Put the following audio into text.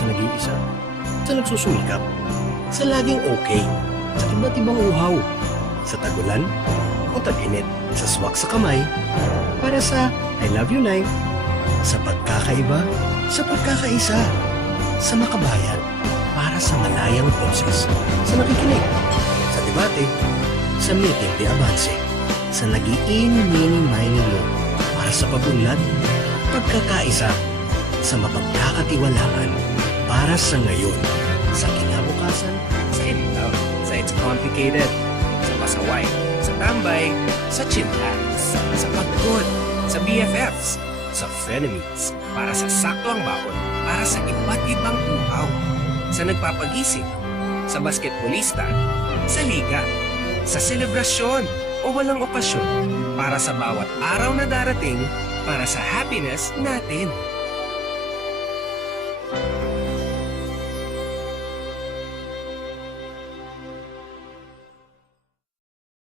sa nag-iisa, sa nagsusumikap, sa laging okay, sa iba't ibang uhaw, sa tagulan o tag-init, sa swak sa kamay, para sa I love you life, sa pagkakaiba, sa pagkakaisa, sa makabayan, para sa malayang boses, sa nakikinig, sa debate, sa meeting de avance, sa nag-iini-mini-mining mo, para sa pag-unlad, pagkakaisa, sa mapagkakatiwalaan, para sa ngayon, sa kinabukasan, Sa in love, sa it's complicated, sa pasaway, sa tambay, sa chillhats, sa pagod, sa BFFs, sa frenemies, para sa sakto ang baon, para sa iba't ibang uhaw, sa nagpapagising, sa basketbolista, sa liga, sa selebrasyon o walang okasyon, para sa bawat araw na darating, para sa happiness natin.